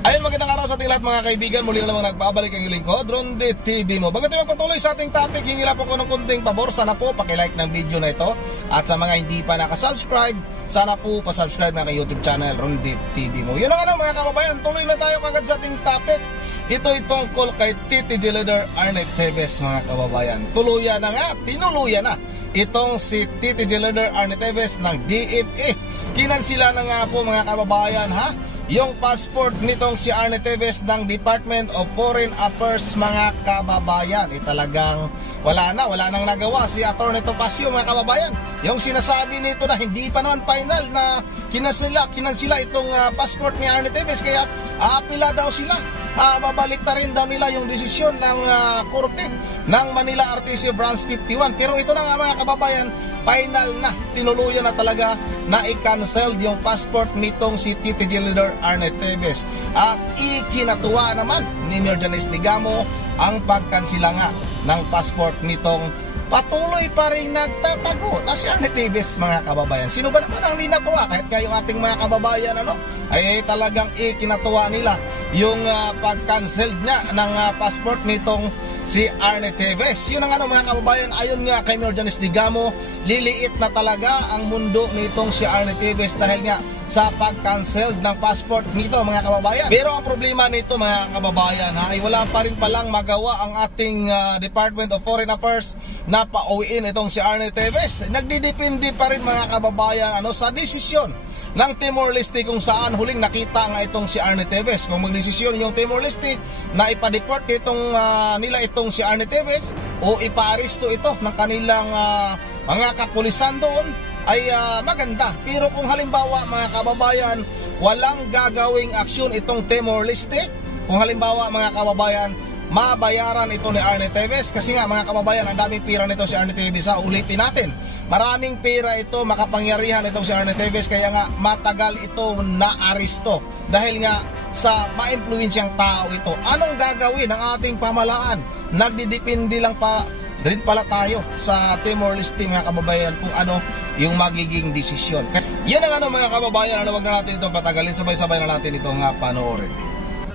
Ayun, magandang araw sa ating lahat mga kaibigan. Muli na namang nagbabalik ang lingkod, Ronde TV mo. Bago tayo magpatuloy sa ating topic, hingi lang po ko ng kunting pabor. Sana po pakilike ng video na ito. At sa mga hindi pa nakasubscribe, sana po pasubscribe na kay YouTube channel, Ronde TV mo. Yun ang mga kababayan, tuloy na tayo kagad sa ating topic. Ito tungkol kay TTG leader Arnett Teves mga kababayan. Tuluyan na nga, tinuluyan na itong si TTG leader Arnett Teves ng DFA. Kinansila na nga po mga kababayan yung passport nitong si Arnett Teves ng Department of Foreign Affairs mga kababayan. Talagang wala nang nagawa si Atty. Topacio mga kababayan. Yung sinasabi nito na hindi pa naman final na kinansila itong passport ni Arnett Teves, kaya aapila daw sila. Babalik na rin daw nila yung desisyon ng korte ng Manila RTC Branch 51. Pero ito na nga mga kababayan, final na, tinuluyan na talaga na i-cancel yung passport nitong si TTG leader Arnett Teves. At ikinatuwa naman ni Mayor Janice Digamo ang pagkansila nga ng passport nitong patuloy pa rin nagtatago na si Arnett Teves mga kababayan. Sino ba naman ang linatuwa? Kahit kayong ating mga kababayan ay talagang ikinatuwa nila yung pag-cancel niya ng passport nitong si Arnett Teves. Yun ang mga kababayan, ayon nga kay Mayor Janice Digamo, liliit na talaga ang mundo nitong si Arnett Teves dahil nga sa pag-cancel ng passport nito mga kababayan. Pero ang problema nito mga kababayan ay wala pa rin palang magawa ang ating Department of Foreign Affairs na pauwiin itong si Arnett Teves. Nagdidepende pa rin mga kababayan sa desisyon ng Timor-Leste kung saan huling nakita nga itong si Arnett Teves. Kung magdesisyon yung Timor-Leste na ipa-deport nila itong si Arnett Teves o ipa-aristo ito ng kanilang mga kapulisan doon, ay maganda. Pero kung halimbawa mga kababayan, walang gagawing aksyon itong Timor-Leste, kung halimbawa mga kababayan, mabayaran ito ni Arnett Teves. Kasi nga mga kababayan, ang daming pera nito si Arnett Teves. Ulitin natin, maraming pera ito, makapangyarihan itong si Arnett Teves, kaya nga matagal ito na-aristo dahil nga sa ma-influensyang tao ito. Anong gagawin ng ating pamahalaan? Nagdidepende lang pa rin pala tayo sa Timor-Leste mga kababayan kung ano yung magiging desisyon. Yan ang mga kababayan, wag na natin itong patagalin, sabay-sabay na natin itong panoorin.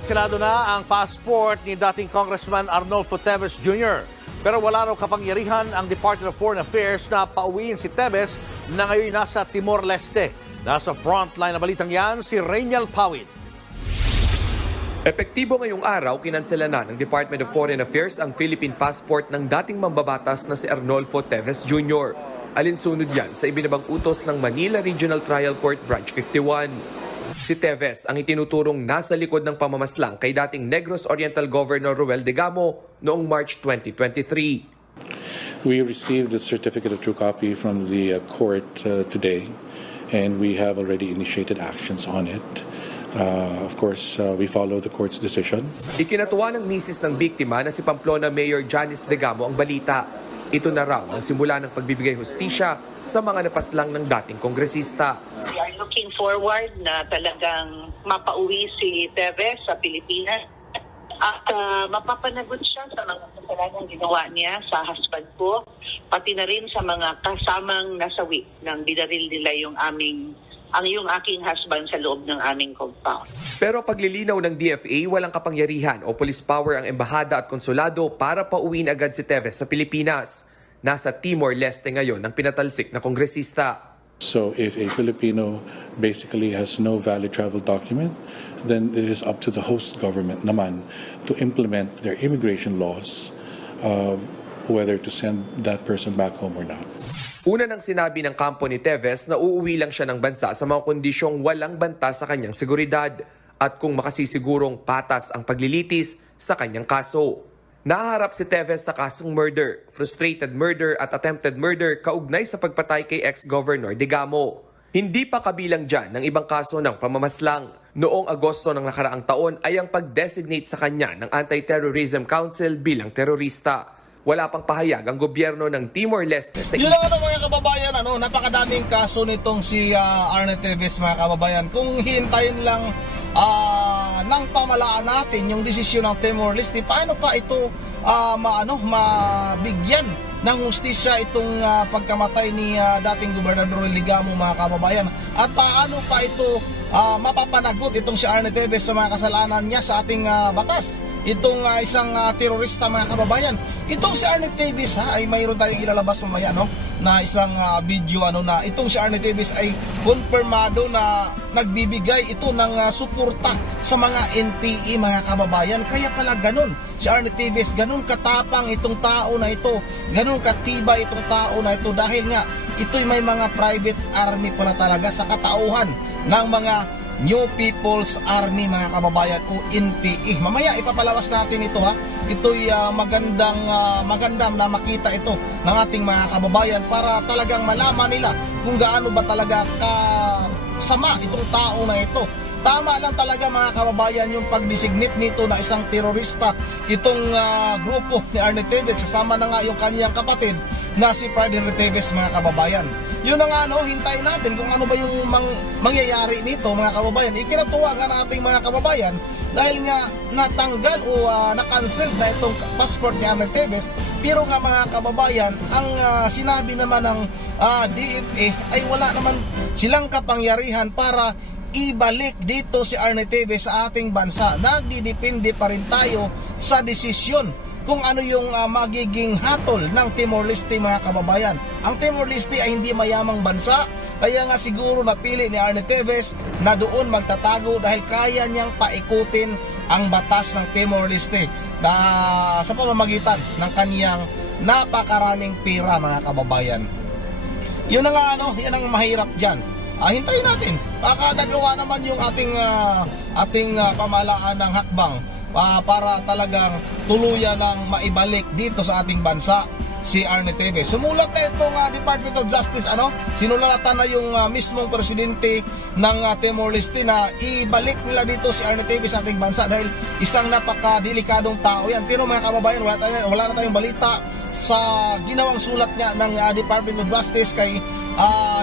Sinado na ang passport ni dating Congressman Arnolfo Teves Jr. Pero wala raw kapangyarihan ang Department of Foreign Affairs na pauwiin si Teves na ngayon nasa Timor-Leste. Nasa frontline na balitang yan, si Reynald Pawid. Epektibo ngayong araw, kinansela na ng Department of Foreign Affairs ang Philippine passport ng dating mambabatas na si Arnolfo Teves Jr. Alinsunod yan sa ibinabang utos ng Manila Regional Trial Court Branch 51. Si Teves ang itinuturong nasa likod ng pamamaslang kay dating Negros Oriental Governor Roel Digamo noong March 2023. We received the certificate of true copy from the court today, and we have already initiated actions on it. Of course, we follow the court's decision. Ikinatuwa ng misis ng biktima na si Pamplona Mayor Janice Digamo ang balita. Ito na raw ang simula ng pagbibigay hustisya sa mga napaslang ng dating kongresista. We are looking forward na talagang mapauwi si Teves sa Pilipinas at mapapanagot siya sa mga kasalanan ginawa niya sa husband ko, pati na rin sa mga kasamang nasawi ng binaril nila yung aking husband sa loob ng aming compound. Pero paglilinaw ng DFA, walang kapangyarihan o police power ang embahada at konsulado para pauwiin agad si Teves sa Pilipinas. Nasa Timor-Leste ngayon ang pinatalsik na kongresista. So if a Filipino basically has no valid travel document, then it is up to the host government naman to implement their immigration laws, whether to send that person back home or not. Una nang sinabi ng kampo ni Teves na uuwi lang siya ng bansa sa mga kondisyong walang banta sa kanyang seguridad at kung makasisigurong patas ang paglilitis sa kanyang kaso. Nahaharap si Teves sa kasong murder, frustrated murder at attempted murder kaugnay sa pagpatay kay ex-governor Digamo. Hindi pa kabilang dyan ng ibang kaso ng pamamaslang. Noong Agosto ng nakaraang taon ay ang pag-designate sa kanya ng Anti-Terrorism Council bilang terorista. Wala pang pahayag ang gobyerno ng Timor-Leste. Yun lang mga kababayan, napakadaming kaso nitong si Arnett Teves mga kababayan. Kung hintayin lang ng pamalaan natin yung desisyon ng Timor-Leste, paano pa ito mabigyan ng hustisya itong pagkamatay ni dating Gobernador Ligamo mga kababayan? At paano pa ito mapapanagot itong si Arnie Teves sa mga kasalanan niya sa ating batas. Itong isang terorista, mga kababayan. Itong si Arnie Teves ay mayroon tayong ilalabas mamaya, no, na isang video na itong si Arnie Teves ay konfirmado na nagbibigay ito ng suporta sa mga NPA, mga kababayan. Kaya pala ganun si Arnie Teves, ganun katapang itong tao na ito, ganun katibay itong tao na ito, dahil nga ito'y may mga private army pala talaga sa katauhan ng mga New People's Army, mga kababayan, o NPA. Mamaya ipapalawas natin ito, ito'y magandang na makita ito ng ating mga kababayan para talagang malaman nila kung gaano ba talaga kasama itong tao na ito. Tama lang talaga, mga kababayan, yung pag-designate nito na isang terorista itong grupo ni Arnie Teves, kasama na nga yung kaniyang kapatid na si Ferdinand Teves, mga kababayan. Yun na nga, hintayin natin kung ano ba yung mangyayari nito, mga kababayan. Ikinatuwa nga nating mga kababayan dahil nga natanggal o na-cancel na itong passport ni Arnie Teves. Pero nga, mga kababayan, ang sinabi naman ng DFA ay wala naman silang kapangyarihan para ibalik dito si Arnie Teves sa ating bansa. Nagdidepende pa rin tayo sa desisyon kung ano yung magiging hatol ng Timor-Leste, mga kababayan. Ang Timor-Leste ay hindi mayamang bansa, kaya nga siguro napili ni Arnie Teves na doon magtatago dahil kaya niyang paikutin ang batas ng Timor-Leste na sa pamamagitan ng kaniyang napakaraming pera, mga kababayan. Yun na nga, yan ang mahirap dyan. Hintayin natin, baka gagawa naman yung ating pamahalaan ng hakbang para talagang tuluyan ng maibalik dito sa ating bansa si Arnie Teves. Sumulat na itong Department of Justice, sinulatan na yung mismong presidente ng Timor-Leste na ibalik nila dito si Arnie Teves sa ating bansa dahil isang napakadelikadong tao yan. Pero, mga kababayan, wala na tayong balita sa ginawang sulat niya ng Department of Justice kay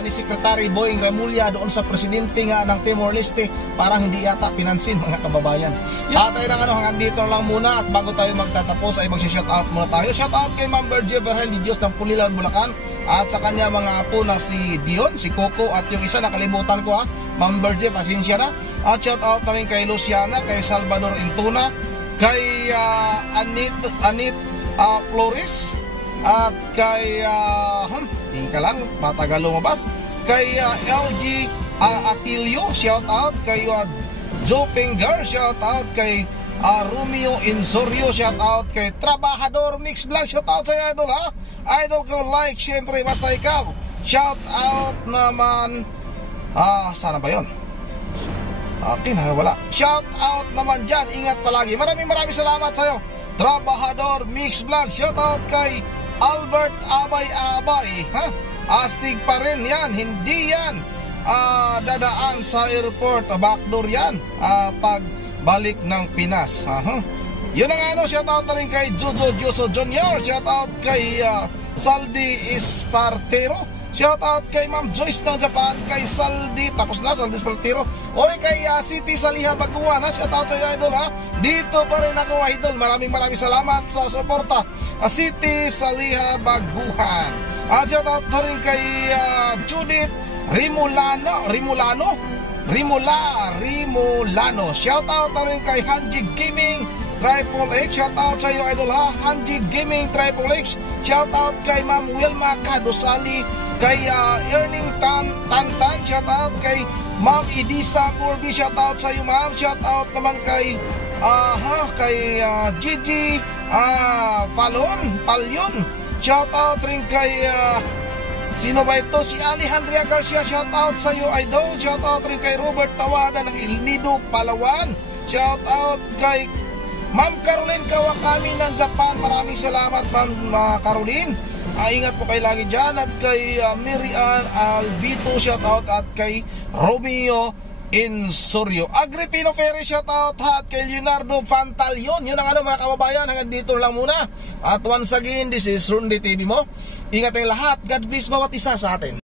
ni Secretary Boying Remulla doon sa presidente nga ng Timor-Leste. Parang hindi yata pinansin, mga kababayan. Tayo na hanggang dito lang muna, at bago tayo magtatapos ay mag-shoutout muna tayo. Shoutout kay Ma'am Bergie Verhel ni Diyos ng Pulilan, Bulacan, at sa kanya mga apo na si Dion, si Coco, at yung isa nakalimutan ko, Ma'am Bergie, pasensya na. At shoutout na rin kay Luciana, kay Salvador Intuna, kay Anit Flores, at kay tingka lang, matagal lumabas, kay LG Atilio, shout out kay Joe Pengar, shout out kay Romeo Insorio, shout out kay Trabajador Mix Vlog, shout out sa idol, idol ko, like, syempre basta ikaw. Shout out naman sana ba yun? Wala. Shout out naman dyan, ingat palagi. Maraming salamat sa'yo, Trabajador Mix Vlog. Shout out kay Albert Abay, astig pa rin yan, hindi yan dadaan sa airport, backdoor yan pagbalik ng Pinas. Yun ang shoutout na rin kay Jojo Dioso Jr., shoutout kay Saldi Espartero, shoutout kay Ma'am Joyce ng Japan, kay Saldi, tapos na Saldi Espartero, o kay City Saliha Baguan, shoutout sa iyo, idol, dito pa rin ako, idol. Maraming salamat sa suporta, City Saliha Baguhan. At shoutout na rin kay Judith Rimulano, shoutout na rin kay Hanji Gaming Triple X, shoutout sa iyo, idol, Hanji Gaming Triple X. Shoutout kay Ma'am Wilma Cadosali, kay Erning Tantan, shoutout kay Ma'am Idisa Corby, shoutout sa iyo, ma'am. Shoutout naman kay Gigi Palyon, shoutout rin kay sino ba ito? Si Alejandria Garcia, shoutout sa iyo, idol. Shoutout rin kay Robert Tawada ng El Nido, Palawan. Shoutout kay Ma'am Caroline Kawakami ng Japan. Maraming salamat, Ma'am Caroline. Ingat po kayo lagi dyan. At kay Miriam Albito, shoutout. At kay Romeo Insorio. Agripino Ferry, shoutout. At kay Leonardo Pantalion. Yun ang mga kababayan. Hanggang dito lang muna. At once again, this is Ronde TV mo. Ingat tayong lahat. God bless bawat isa sa atin.